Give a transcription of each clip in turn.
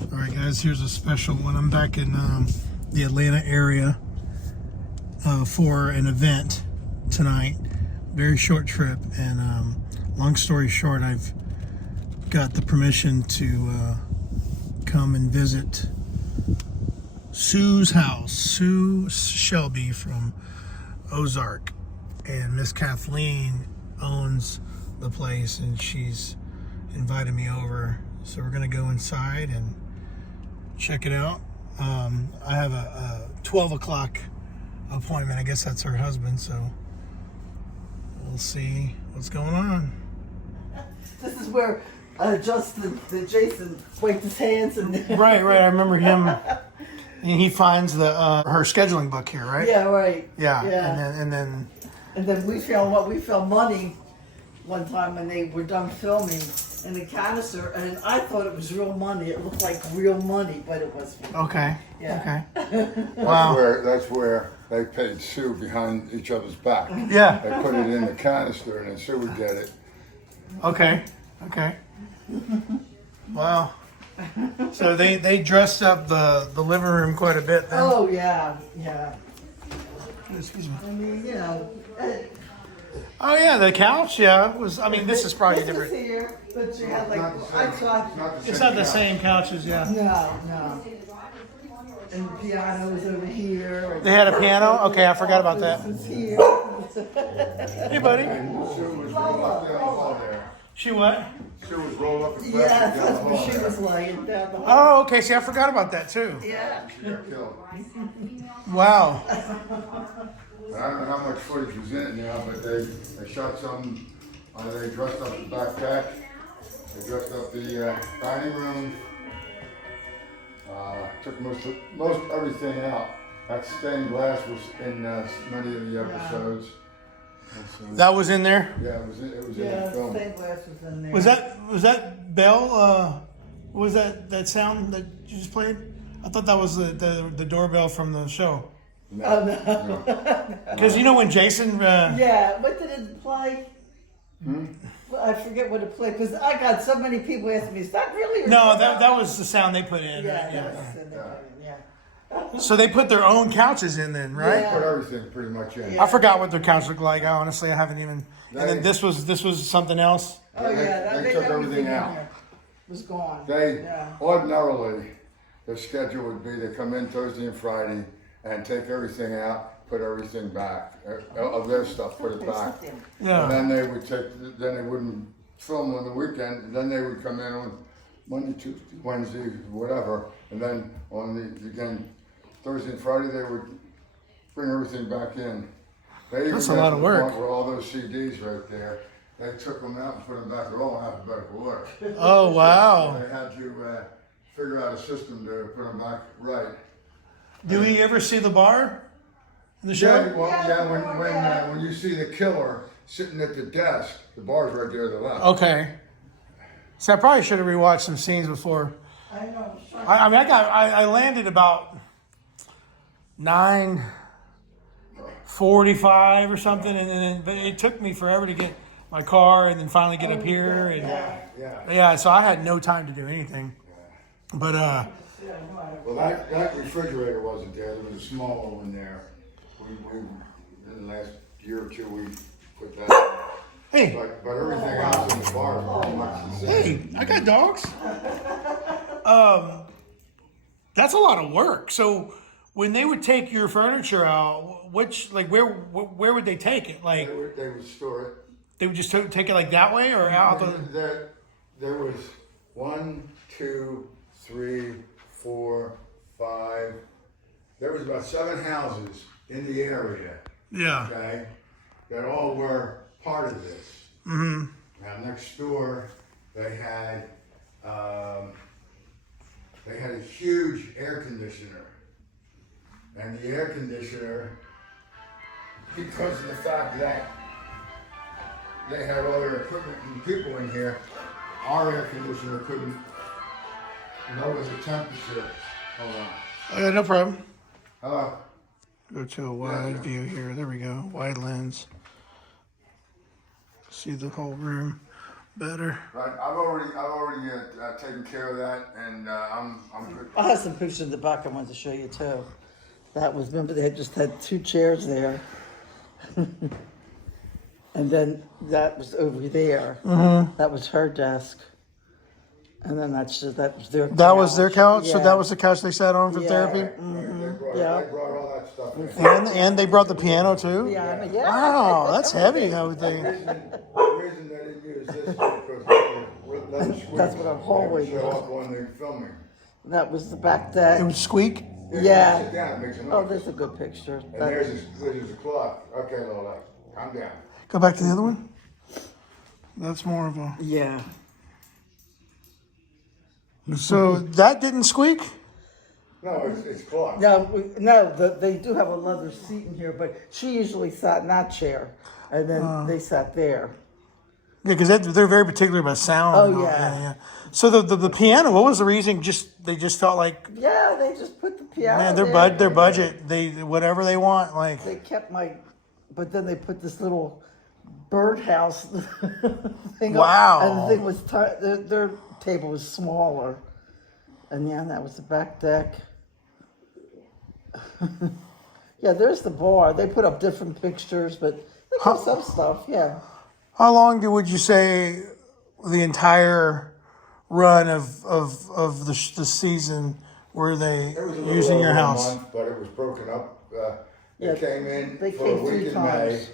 All right, guys, here's a special one. I'm back in the Atlanta area for an event tonight. Very short trip, and long story short, I've got the permission to come and visit Sue's house, Sue Shelby from Ozark, and Miss Kathleen owns the place, and she's invited me over. So we're gonna go inside and check it out. I have a 12 o'clock appointment. I guess that's her husband, so we'll see what's going on. This is where Jason waved his hands and Right. I remember him. And he finds the her scheduling book here, right? Yeah, right. Yeah. Yeah. And then we found money one time when they were done filming in a canister, and I thought it was real money. It looked like real money, but it wasn't. okay. Yeah. Okay. Wow. That's where they paid Sue behind each other's back. Yeah. They put it in the canister and then Sue would get it. Okay. Wow. So they dressed up the living room quite a bit then. Oh yeah. Excuse me. I mean, you know. Oh yeah, the couch. Yeah, it was. I mean, this is probably This was different. here, but you had like It's not the same couches. Yeah. No. And the piano was over here. They had a piano. Okay, I forgot about that. This was here. Hey, buddy. Sue was rolled up down the hall there. She what? Sue was rolled up and Yes, down that's the where hall she there. was laying down the hall. Oh, okay. See, I forgot about that too. Yeah. She got killed. Wow. I don't know how much footage was in it now, but they shot some. They dressed up the backpack. They dressed up the dining room. Took most everything out. That stained glass was in many of the episodes. That was in there. Yeah, it was in Yeah, the film. stained glass was in there. Was that bell? What was that sound that you just played? I thought that was the doorbell from the show. No, Oh, no. Because you know when Jason. Yeah, what did it play? Well, I forget what it played, because I got so many people asking me, is that really? No, that was the sound they put in. Yeah, Yeah. that was in there, yeah. So they put their own couches in then, right? Yeah. Put everything pretty much in. Yeah. I forgot what their couch looked like. Honestly, I haven't even. And then They- this was something else. Oh, yeah, They took everything in out. there was gone. They Yeah. ordinarily, their schedule would be they come in Thursday and Friday and take everything out, put everything back of their stuff, put it back. And Yeah. then they wouldn't film on the weekend. And then they would come in on Monday, Tuesday, Wednesday, whatever. And then again Thursday and Friday they would bring everything back in. They even That's a got lot to of the work. point where all those CDs right there, they took them out and put them back. They're all in alphabetical order. Oh wow. They had to figure out a system to put them back right. Do we ever see the bar in the show? Yeah, well, yeah. When you see the killer sitting at the desk, the bar's right there to the left. Okay. So I probably should have rewatched some scenes before. I know. I mean, I landed about 9:45 or something, and then but it took me forever to get my car and then finally get up here, and yeah. So I had no time to do anything. But Well, that refrigerator wasn't there. There was a small one there. We in the last year or two we put that. hey, But everything else in the bar is pretty much the same. hey, I got dogs. That's a lot of work. So when they would take your furniture out, where would they take it? Like They would store it. they would just take it like that way or out the. There was 1, 2, 3, 4, 5. There was about 7 houses in the area. Yeah. Okay, that all were part of this. Mm-hmm. Now next door, they had a huge air conditioner, and the air conditioner, because of the fact that they had all their equipment and people in here, our air conditioner couldn't lower the temperature. Hold on. Okay, no problem. Hello. Go to a wide view here. There we go. Wide lens. See the whole room. better. But I've already taken care of that, and I'm good. I have some pictures in the back I wanted to show you too. That was, remember they just had 2 chairs there. And then that was over there. That was her desk. And then that was their couch. That was their couch? So Yeah. that was the couch they sat on for Yeah. therapy? Yeah. They brought all that stuff in. And they brought the piano too? Yeah, yeah. Wow, that's heavy, I would think. The reason they didn't use this is because we're That's what our hallway show was. up when they're filming. That was the back It deck. would squeak? Yeah. Sit down, it makes a noise. Oh, there's a good picture. And there's the clock. Okay, Lola, calm down. Go back to the other one? That's more of a... Yeah. So that didn't squeak? No, it's clock. They do have a leather seat in here, but she usually sat in that chair, and then they sat there. Yeah, because they're very particular about sound. Oh, and all yeah. that, yeah. So the piano, what was the reason? They just felt like, Yeah, they just put the piano man, there. their budget, they whatever they want, like... They kept but then they put this little birdhouse thing Wow. up, and the thing was, their table was smaller. And yeah, that was the back deck. Yeah, there's the bar. They put up different pictures, but they put some stuff, yeah. How long would you say the entire run of the season were they It was a little using your over a house? month, but it was broken up. Yeah, They came in they for came a week 3 in times.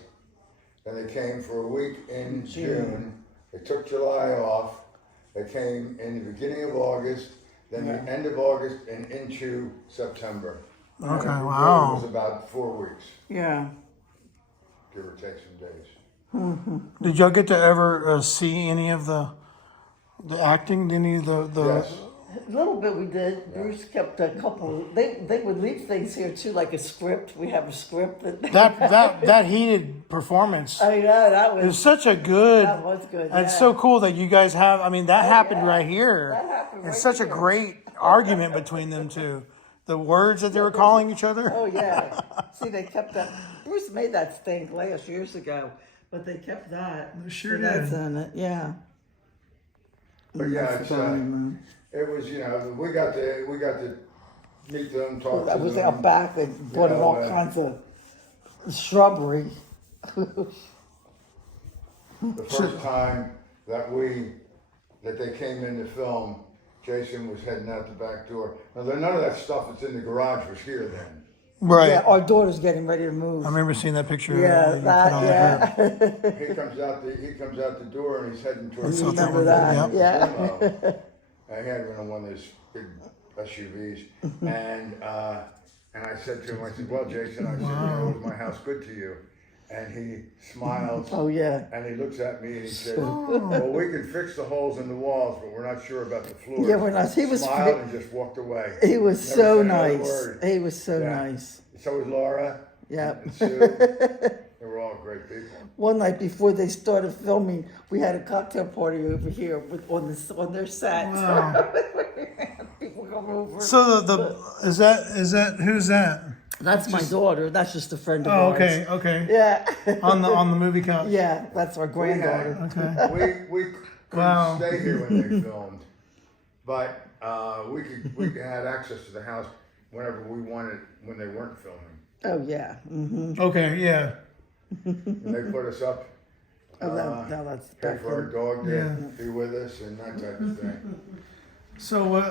May, and they came for a week in June. June. They took July off. They came in the beginning of August, then the end of August, and into September. Okay, And wow. It was about 4 weeks, Yeah. give or take some days. Did y'all get to ever see any of the acting? Any of the Yes. A little bit we did. Bruce kept a couple. They would leave things here too, like a script. We have a script that heated performance? I know that It was was such a good. that was good. And it's yeah. so cool that you guys have. I mean, that happened yeah. right here. That happened It's right such a here. great argument between them two. The words that they were calling each other. Oh yeah. See, they kept that. Bruce made that stain glass years ago, but they kept that. They sure So that's did. in it. Yeah. But yeah, That's it's, the dining room. it was, we got to meet them, talk That to was them. out back. They brought in all kinds of shrubbery. The first time that they came in to film, Jason was heading out the back door. Now, none of that stuff that's in the garage was here then. Right. Yeah, our daughter's getting ready to move. I remember seeing that picture. Yeah, you put on the yeah. He comes out the door and he's heading towards You the saw Remember that one, that? yep. Yeah. I had one of those big SUVs, and I said to him, I said, "Well, Jason, I said, was my house good to you?" And he smiles. Oh yeah. And he looks at me and he says, "Well, we can fix the holes in the walls, but we're not sure about the floor." Yeah, we're not. He was. Smiled and just walked away. He was Never so said another nice. word. He was so Yeah. nice. So was Laura. Yeah. And Sue. They were all great people. One night before they started filming, we had a cocktail party over here on their set. Wow. People come over. So is that who's that? That's my daughter. That's just a friend of Oh, ours. okay. Yeah. On the movie couch. Yeah, that's our granddaughter. Okay. We couldn't Wow. stay here when they filmed, but we had access to the house whenever we wanted when they weren't filming. Oh yeah. Mm-hmm. Okay. Yeah. And they put us up. Now that's Pay back for our then. dog to Yeah. be with us and that type of thing. So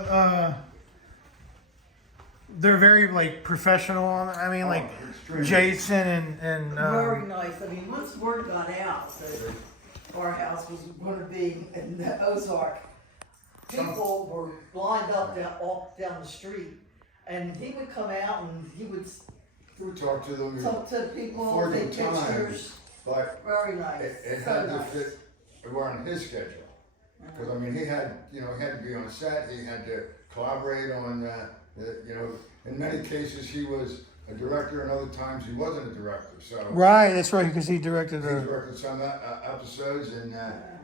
they're very like professional. I mean, like extremely. Jason and Very nice. I mean, once word got out that our house was going to be in the Ozark, people were lined up down the street, and he would come out and he would We talked to them talk to people, before the take time, pictures. but Very nice. it So had nice. to fit around his schedule. Because I mean, he had to be on set. He had to collaborate on, in many cases he was a director, and other times he wasn't a director. So right. That's right, because he directed he the. directed some episodes, and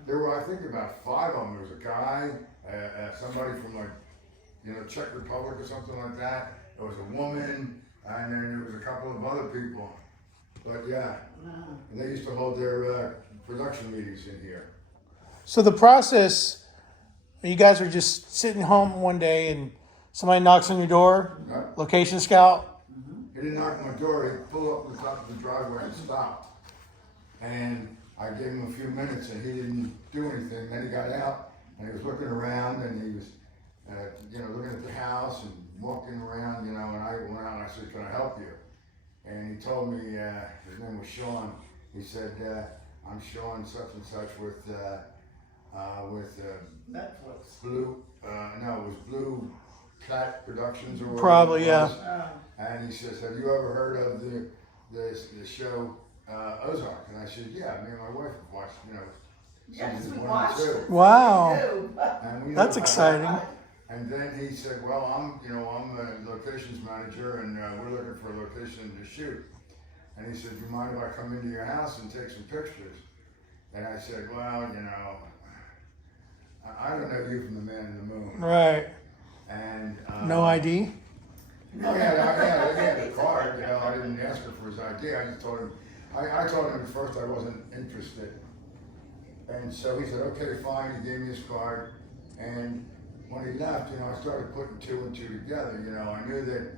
there were, I think, about 5 of them. There was a guy, somebody from Czech Republic or something like that. There was a woman, and then there was a couple of other people. But yeah, and they used to hold their production meetings in here. So the process, you guys are just sitting home one day and somebody knocks on your door, Yep. location scout. He didn't knock on my door, he pulled up the top of the driveway and stopped. And I gave him a few minutes and he didn't do anything. Then he got out and he was looking around and he was, looking at the house and walking around, and I went out and I said, "Can I help you?" And he told me, his name was Sean. He said, "I'm Sean such and such with Netflix. it was Blue Cat Productions or whatever Probably, it yeah. was." And he says, "Have you ever heard of the show Ozark?" And I said, "Yeah, me and my wife have watched, Yes, seasons we 1 watched and 2. it. Wow. We do. And we know That's about exciting. that. And then he said, "Well, I'm a locations manager, and we're looking for a location to shoot." And he said, "Do you mind if I come into your house and take some pictures?" And I said, "Well, I don't know you from the man in the moon." Right. And No ID? I had a card. I didn't ask him for his ID. I just told him. I told him at first I wasn't interested. And so he said, "Okay, fine." He gave me his card, and when he left, I started putting 2 and 2 together. I knew that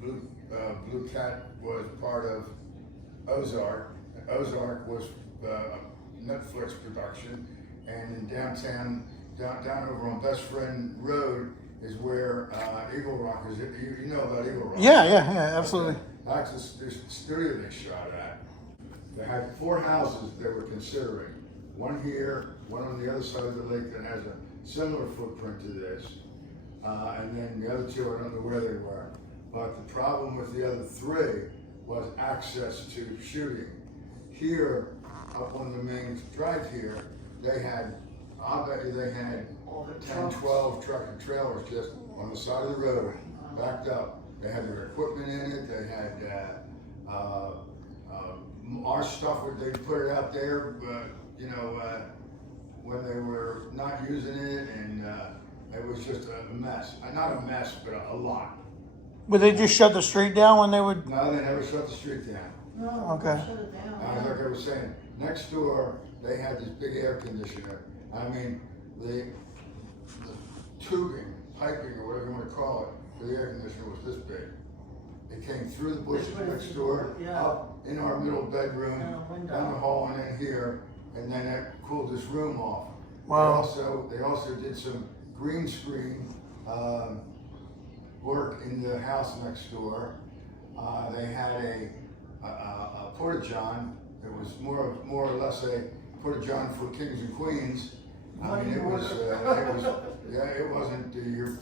Blue Cat was part of Ozark. Ozark was a Netflix production, and in downtown, down over on Best Friend Road is where Eagle Rock is. You know about Eagle Rock? Yeah, absolutely. That's the studio they shot at. They had 4 houses they were considering. One here, one on the other side of the lake that has a similar footprint to this, and then the other 2, I don't know where they were. But the problem with the other 3 was access to shooting. Here, up on the main drive here, I'll bet you they had 10, 12 truck and trailers just on the side of the road, backed up. They had their equipment in it, they had our stuff, they put it out there, when they were not using it, and it was just a mess. Not a mess, but a lot. Would they just shut the street down when they would? No, they never shut the street down. No, Okay. shut it down. Like I was saying, next door, they had this big air conditioner. I mean, the tubing, piping, or whatever you want to call it, for the air conditioner was this big. It came through the bushes next door, Yeah. up in our middle bedroom, window. down the hall and in here, and then that cooled this room off. Wow. They also did some green screen work in the house next door. They had a porta-john. It was more or less a porta-john for kings and queens. I mean, it wasn't your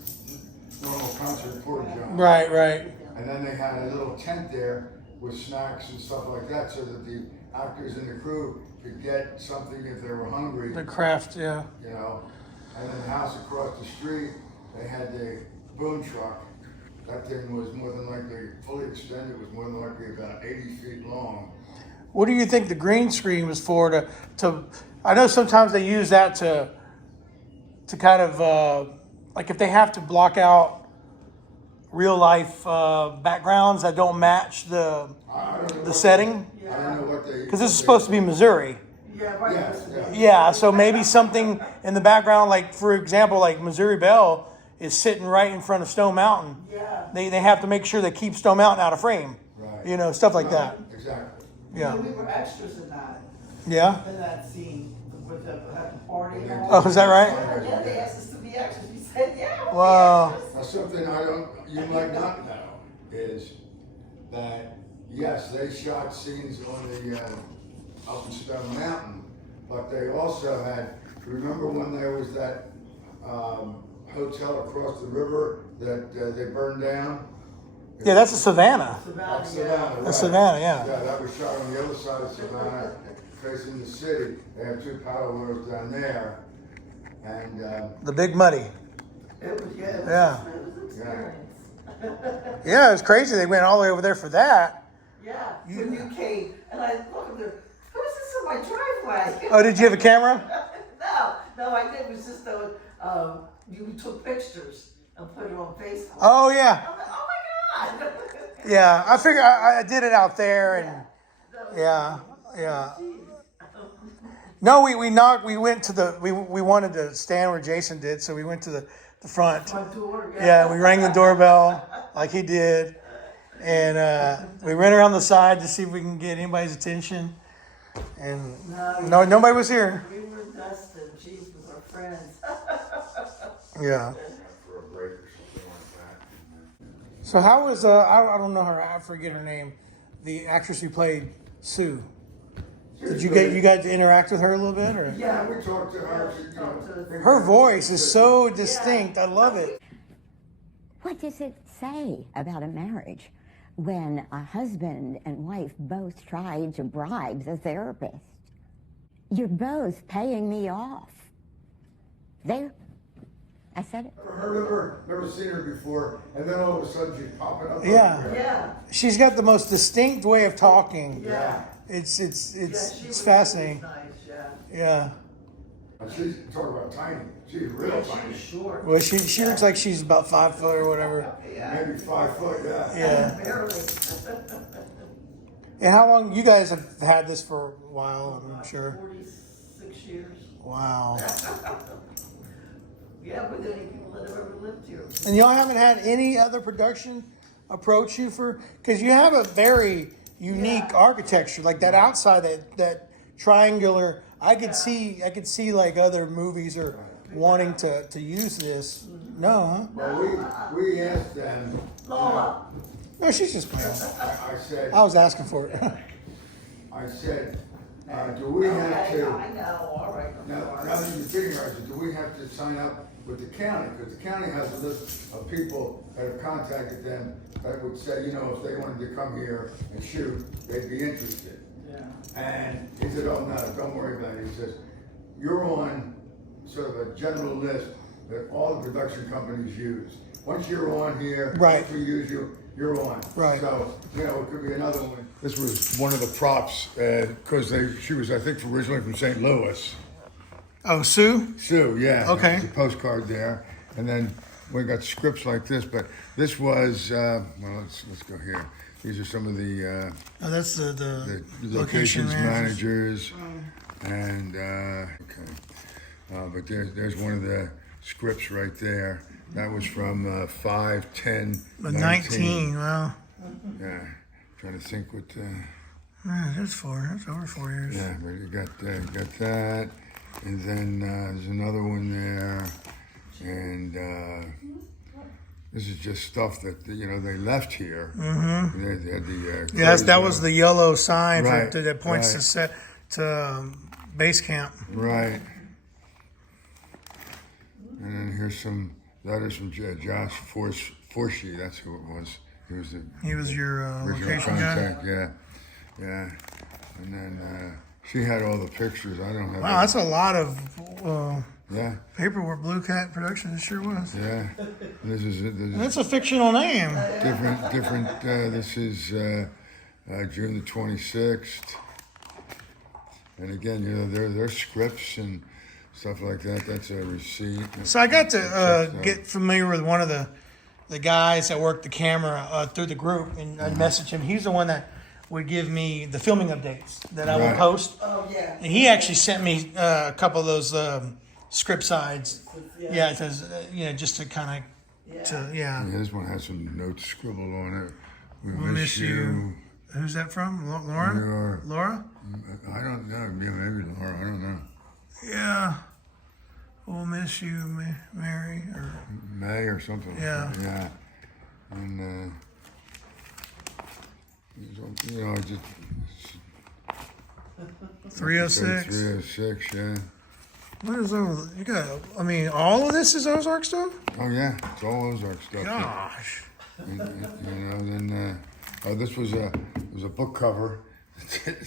normal concert porta-john. Right. And then they had a little tent there with snacks and stuff like that, so that the actors and the crew could get something if they were hungry. The craft, yeah. And then the house across the street, they had the boom truck. That thing was more than likely fully extended. Was more than likely about 80 feet long. What do you think the green screen was for? To I know sometimes they use that to kind of like if they have to block out real life backgrounds that don't match the setting. I don't know what they. Because this is supposed to be Missouri. Yeah, right. Yeah. Yeah, so maybe something in the background, like for example, like Missouri Belle is sitting right in front of Stone Mountain. Yeah. They have to make sure they keep Stone Mountain out of frame. Right. Stuff like that. Exactly. Yeah. We were extras in that. Yeah. In that scene with the party. And Oh, is that right? Yeah, they asked us to be extras. We said, yeah. We'll Wow. be extras. Now, something you might not know is that yes, they shot scenes on the up in Stone Mountain, but they also had. Remember when there was that hotel across the river that they burned down? Yeah, that's a Savannah. Savannah, Savannah, That's right. Savannah, yeah. Yeah, that was shot on the other side of Savannah, facing the city. They have 2 paddle wheels down there, and The Big Muddy. It was, yeah. It was an experience. Yeah, it was crazy. They went all the way over there for that. Yeah, when you came, and I look at the, who's this in my driveway? Oh, did you have a camera? No, I did. It was just you took pictures and put it on Facebook. Oh, yeah. I'm like, oh my God. Yeah, I figured I did it out there, and So, yeah. No, we knocked. We went to the. We wanted to stand where Jason did, so we went to the front. My door, Yeah, we rang the doorbell like he did, and we ran around the side to see if we can get anybody's attention. And no, nobody was here. We were Dustin. She's with our friends. Yeah. For a break or something like that. So how was I don't know her. I forget her name. The actress who played Sue. Did you got to interact with her a little bit, or? Yeah, we talked to her. Her voice is so distinct. I love it. What does it say about a marriage when a husband and wife both tried to bribe the therapist? You're both paying me off. There. I said it. Never heard of her, never seen her before, and then all of a sudden she's popping up. Yeah. everywhere. Yeah. She's got the most distinct way of talking. Yeah. It's Yeah, she was fascinating. Nice, yeah. Yeah. And she's talking about tiny. She's real Yeah, tiny. she's short. Well, she looks like she's about 5 foot or whatever. Maybe 5 foot, yeah. Yeah. Barely. And how long you guys have had this for a while? I'm sure. 46 years. Wow. Yeah, with any people that have ever lived here. And y'all haven't had any other production approach you for, because you have a very unique Yeah. architecture, like that outside, that triangular. I could see like other movies are wanting to use this. No, huh? Well, we asked them. Lola. No, she's just playing. I said, I was asking for it. I said, do we have Okay, to? I know, all right. I'm Now sorry. that you're thinking about it, do we have to sign up with the county? Because the county has a list of people that have contacted them that would say, you know, if they wanted to come here and shoot, they'd be interested. Yeah. And he said, oh no, don't worry about it. He says, you're on sort of a general list that all the production companies use. Once you're on here, Right. once we use you, you're on. Right. So, you know, it could be another one. This was one of the props, because she was, I think, originally from St. Louis. Oh, Sue? Sue, yeah. Okay. There's a postcard there. And then we got scripts like this, but this was, well, let's go here. These are some of the Oh, that's the location locations managers. managers. And, okay. But there's one of the scripts right there. That was from 5/10/19. 19. Wow. Yeah. Trying to think what, That's over 4 years. yeah, but you got that. And then there's another one there. And this is just stuff that, you know, they left here. Mm-hmm. They had the, Yes, that was closed the yellow sign Right, that points right. to base camp. Right. And then here's some letters from Josh Forshee. That's who it was. He was your Original location guy. contact. Yeah. And then she had all the pictures. I don't have. Wow, that's a lot of Yeah. paperwork. Blue Cat Production. It sure was. Yeah. This is That's a fictional name. different. This is June the 26th. And again, you know, there's scripts and stuff like that. That's a receipt. So I got to get familiar with one of the guys that worked the camera through the group, and I messaged him. He's the one that would give me the filming updates that I would Right. post. Oh, yeah. And he actually sent me a couple of those script sides. Yeah, you know, just to kind of, Yeah, this one has some notes scribbled on it. We We'll miss you. Who's that from? Lauren? Laura. Laura? I don't know. Maybe Laura. I don't know. Yeah. We'll miss you, Mary. Or May or something. Yeah. Yeah. And you know, just 306. 306. Yeah. What is all? You got? I mean, all of this is Ozark stuff. Oh yeah, it's all Ozark stuff. Gosh. You know, then this was a book cover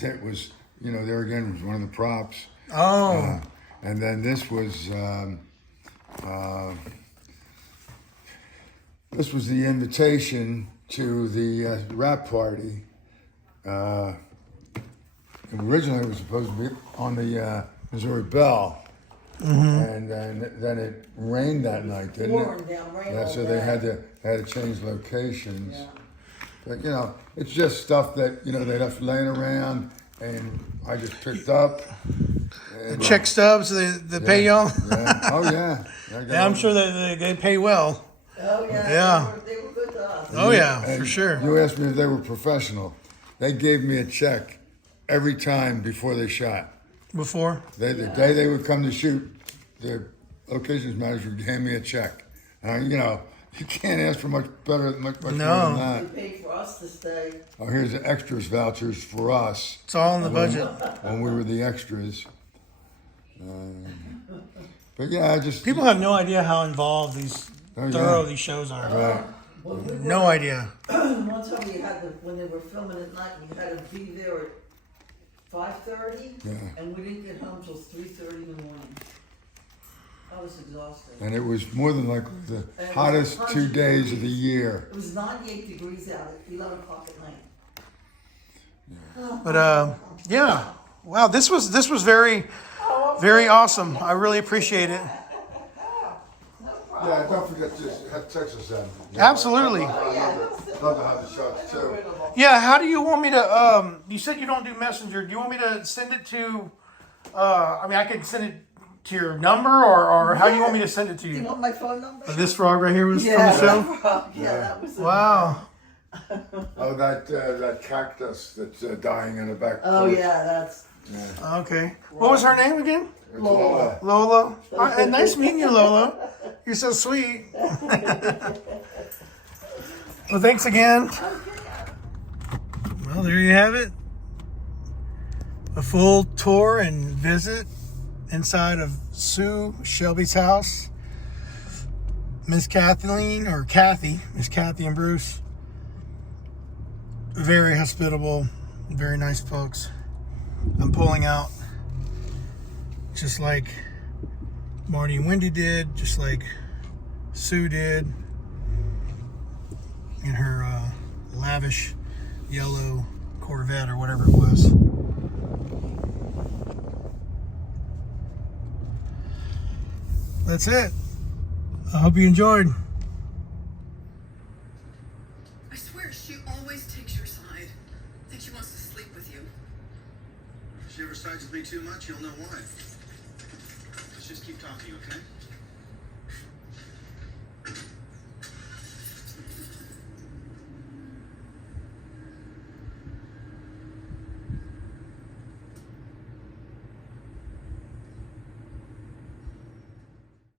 that was, you know, there again was one of the props. Oh. And then this was the invitation to the rap party. Originally, it was supposed to be on the Missouri Bell, and then it rained that night, didn't Pouring it? down rain Yeah, all so they day. had to change locations. Yeah. But you know, it's just stuff that, you know, they left laying around, and I just picked up, The check stubs, they pay y'all? Yeah. Oh, yeah. Yeah, I'm sure they pay well. Oh, yeah. Yeah. They were good to us. Oh, yeah, for And sure. You asked me if they were professional. They gave me a check every time before they shot. Before? The day they would come to shoot, the locations manager would hand me a check. You know, you can't ask for much better, much more No. than that. They paid for us to stay. Oh, here's the extras vouchers for us It's all in the budget. when we were the extras. But yeah, I just People have no idea how involved these Oh, yeah. thorough these shows are. Right. When we No idea. One time when they were filming at night, we had to be there at 5:30, Yeah. and we didn't get home till 3:30 in the morning. I was exhausted. And it was more than likely the And it was hottest 100 2 days of the degrees. year. It was 98 degrees out at 11 o'clock at night. But yeah. Wow, this was very awesome. I really appreciate it. Yeah, don't forget to text us then. Absolutely. Love to have the shots too. Yeah, how do you want me to you said you don't do Messenger. Do you want me to send it to I mean I can send it to your number or how do you want me to send it to You you? want my phone number? This frog right here was from the show? Yeah, that was Wow. Oh, that cactus that's dying in the back. Oh, porch. yeah, that's Okay. What was her name again? It's Lola. Lola. Nice meeting you, Lola. You're so sweet. Well, thanks again. Well, there you have it. A full tour and visit inside of Shelby's house. Miss Kathleen, or Kathy, Miss Kathy and Bruce. Very hospitable, very nice folks. I'm pulling out just like Marty and Wendy did, just like Sue did in her lavish yellow Corvette or whatever it was. That's it. I hope you enjoyed. I swear, she always takes your side. I think she wants to sleep with you. If she ever sides with me too much, you'll know why. Let's just keep talking, okay?